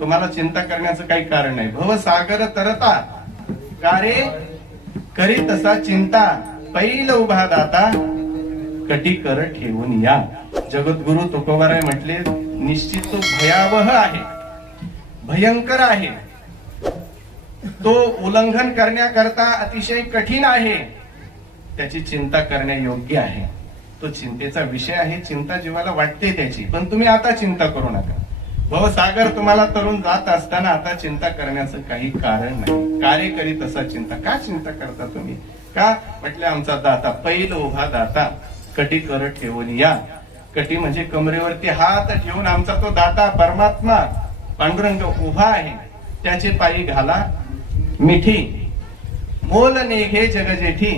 तुम्हाला चिंता करण्याचं काही कारण नाही. भवसागर तरता कारे करी तसा चिंता, पैल उभा दाता कटी कर ठेवून या. जगद्गुरु तुकोबाराय म्हटले, निश्चित तो भयावह आहे, भयंकर आहे, तो उल्लंघन करण्याकरता अतिशय कठीण आहे, त्याची चिंता करण्या योग्य आहे. तो चिंतेचा विषय आहे, चिंता जीवाला वाटते त्याची, पण तुम्ही आता चिंता करू नका. भवसागर तुम्हाला तरुण जात असताना आता चिंता करण्याचं काही कारण नाही. कार्य करी तसा चिंता. का चिंता करता तुम्ही? का म्हटले, आमचा दाता पैल उभा दाता कटी कर ठेवून या. कटी म्हणजे कमरेवरती हात ठेवून आमचा तो दाता परमात्मा पांडुरंग उभा आहे, त्याचे पायी घाला मिठी. मोल नेघे जगजेठी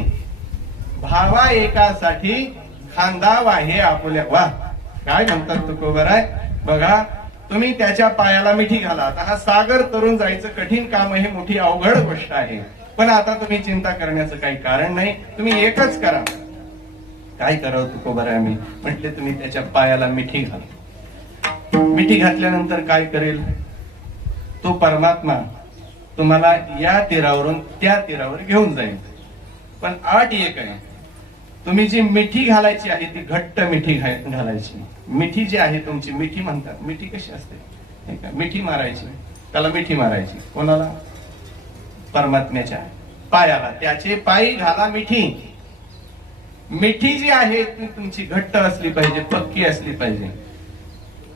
भावा एकासाठी खांदावा हे आपुल्या. वा, काय म्हणतात तुकोबाराय. बघा, तुम्ही त्याच्या पायाला मिठी घाला. आता हा सागर तरुण जायचं कठीण काम आहे, मोठी अवघड गोष्ट आहे, पण आता तुम्ही चिंता करण्याचं काही कारण नाही. तुम्ही एकच करा. काय करावं तुकोबाराय? आम्ही म्हटले, तुम्ही त्याच्या पायाला मिठी घाला. मिठी घातल्यानंतर काय करेल तो परमात्मा? तुम्हाला या तीरावरून त्या तीरावर घेऊन जाईल. पण अट एक आहे, तुम्ही जी मिठी घालायची आहे ती घट्ट मिठी घालायची. मिठी जी आहे तुमची, मिठी म्हणतात. मिठी कशी असते? मिठी मारायची, त्याला मिठी मारायची. कोणाला? परमात्म्याच्या पायाला. त्याचे पायी घाला मिठी. मिठी जी आहे ती तुमची घट्ट असली पाहिजे, पक्की असली पाहिजे.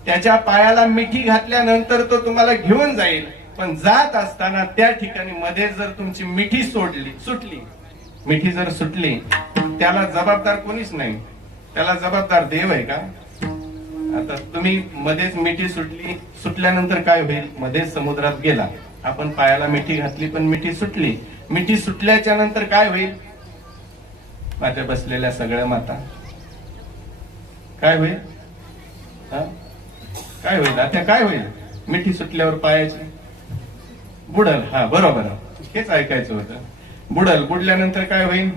त्याच्या पायाला मिठी घातल्यानंतर तो तुम्हाला घेऊन जाईल. पण जात असताना त्या ठिकाणी मध्ये जर तुमची मिठी सुटली, मिठी जर सुटली, त्याला जबाबदार कोणीच नाही. त्याला जबाबदार देव आहे का? आता तुम्ही मध्येच मिठी सुटल्यानंतर काय होईल? मध्येच समुद्रात गेला. आपण पायाला मिठी घातली पण मिठी सुटली. मिठी सुटल्याच्या नंतर काय होईल? माझ्या बसलेल्या सगळ्या माता काय होईल? काय होईल? आता काय होईल? मिठी सुटल्यावर पायाची बुडल. हा, बरोबर, हेच ऐकायचं होतं. बुडल. बुडल्यानंतर काय होईल?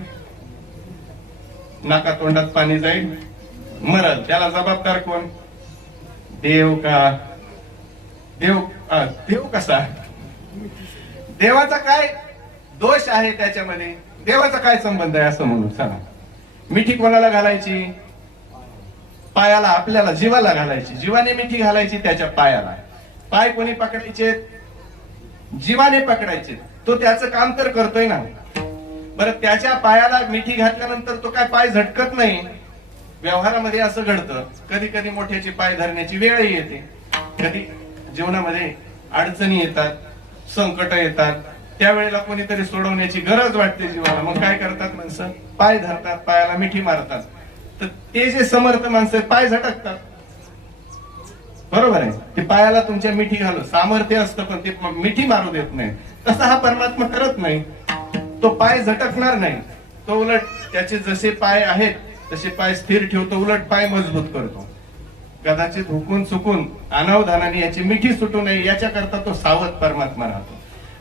नाका तोंडात पाणी जाईल, मरल. त्याला जबाबदार कोण? देव का? देव कसा? देवाचा काय दोष आहे त्याच्यामध्ये? देवाचा काय संबंध आहे असं म्हणून सांगा. मिठी कोणाला घालायची? पायाला, आपल्याला जीवाला घालायची. जीवाने मिठी घालायची त्याच्या पायाला. पाय कोणी पकडायचे? जीवाने पकडायचे. तो त्याचं काम तर करतोय ना. बरं, त्याच्या पायाला मिठी घातल्यानंतर तो काय पाय झटकत नाही. व्यवहारामध्ये असं घडतं, कधी कधी मोठ्याची पाय धरण्याची वेळही येते. कधी जीवनामध्ये अडचणी येतात, संकट येतात, त्यावेळेला कोणीतरी सोडवण्याची गरज वाटते जीवाला. मग काय करतात माणसं? पाय धरतात, पायाला मिठी मारतात. तर ते जे समर्थ माणसं पाय झटकतात. बरोबर आहे. ते पायाला तुमच्या मिठी घालू सामर्थ्य असतं, पण ते मिठी मारू देत नाही. तसा हा परमात्मा करत नाही. तो पाय झटकणार नाही. तो उलट त्याचे जसे पाय आहेत तसे पाय स्थिर ठेवतो, उलट पाय मजबूत करतो. कदाचित हुकून चुकून अनावधानाने याची मिठी सुटू नये याच्याकरता तो सावध परमात्मा राहतो.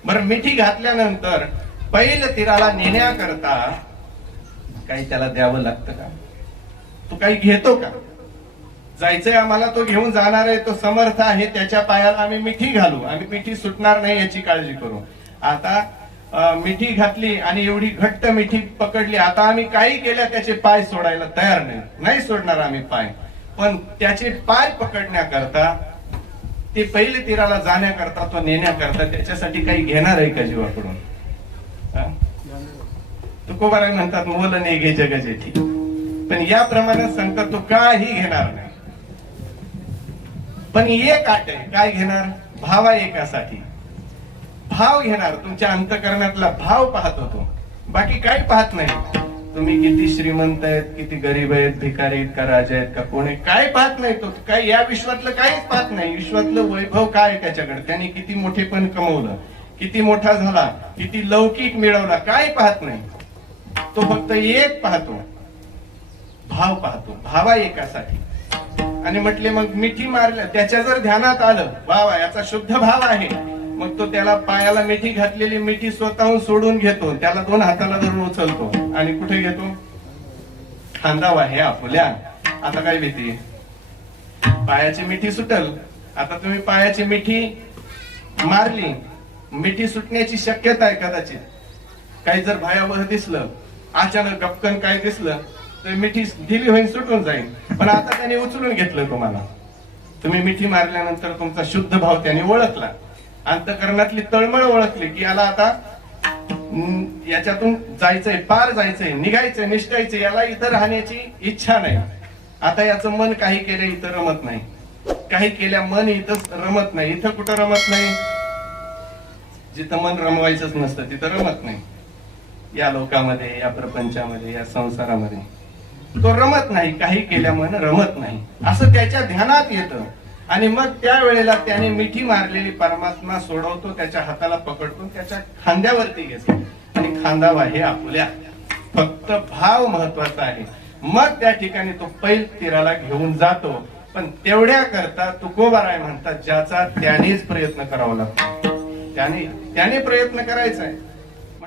बरं, मिठी घातल्यानंतर पैल तीराला नेण्याकरता काही त्याला द्यावं लागतं का? तो काही घेतो का? जायचंय आम्हाला, तो घेऊन जाणार आहे, तो समर्थ आहे, त्याच्या पायाला आम्ही मिठी घालू, आम्ही मिठी सुटणार नाही याची काळजी करू. आता मिठी घातली आणि एवढी घट्ट मिठी पकडली, आता आम्ही काही केलं त्याचे पाय सोडायला तयार नाही सोडणार आम्ही पाय. पण त्याचे पाय पकडण्याकरता, ते पहिले तीराला जाण्याकरता, तो नेण्याकरता त्याच्यासाठी काही घेणार आहे का जीवाकडून? तुकोबाराय म्हणतात, मोल नेघे जगजेठी. पण याप्रमाणे सांगतात तो काही घेणार नाही. पण एक अट आहे, काय घेणार? भावा एकासाठी. भाव घेणार. तुमच्या अंतःकरणातला भाव पाहत होतो, बाकी काही पाहत नाही. तुम्ही किती श्रीमंत आहेत, किती गरीब आहेत, भिकारी आहेत का, राजा आहेत का, कोण आहे, काय पाहत नाही. तो काय या विश्वातलं काहीच पाहत नाही. विश्वातलं वैभव काय त्याच्याकडे, त्याने किती मोठेपण कमवलं, किती मोठा झाला, किती लौकिक मिळवला, काय पाहत नाही. तो फक्त एक पाहतो, भाव पाहतो. भावा एकासाठी. आणि म्हटले मग मिठी मारल्या, त्याच्या जर ध्यानात आलं भावा याचा शुद्ध भाव आहे, मग तो त्याला पायाला मिठी घातलेली मिठी स्वतःहून सोडून घेतो, त्याला दोन हाताला धरून उचलतो आणि कुठे घेतो? खांदावा हे आपुल्या. आता काय भीती? पायाची मिठी सुटल. आता तुम्ही पायाची मिठी मारली, मिठी सुटण्याची शक्यता आहे कदाचित. काही जर भयावह दिसलं, अचानक गपकन काय दिसलं तर मिठी ढिली होईन, सुटून जाईल. पण आता त्याने उचलून घेतलं तुम्हाला. तुम्ही मिठी मारल्यानंतर तुमचा शुद्ध भाव त्याने ओळखला, अंतकरणातली तळमळ ओळखली की याला आता याच्यातून जायचंय, पार जायचंय, निघायचंय, निष्ठायचंय, याला इथं राहण्याची इच्छा नाही. आता याचं मन काही केलं इथं रमत नाही, काही केल्या मन इथं रमत नाही. इथं कुठं रमत नाही? जिथं मन रमवायचंच नसतं तिथं रमत नाही. या लोकामध्ये, या प्रपंचामध्ये, या संसारामध्ये तो रमत नाही. काही केल्या मन रमत नाही असं त्याच्या ध्यानात येतं. आणि मग त्यावेळेला त्याने मिठी मारलेली परमात्मा सोडवतो, त्याच्या हाताला पकडतो, त्याच्या खांद्यावरती घेतो आणि खांदावा हे आपल्या. फक्त भाव महत्वाचा आहे. मग त्या ठिकाणी तो पैल तीराला घेऊन जातो. पण तेवढ्या करता तुकोबाराय म्हणतात ज्याचा त्यानेच प्रयत्न करावा लागतो. त्याने प्रयत्न करायचा आहे.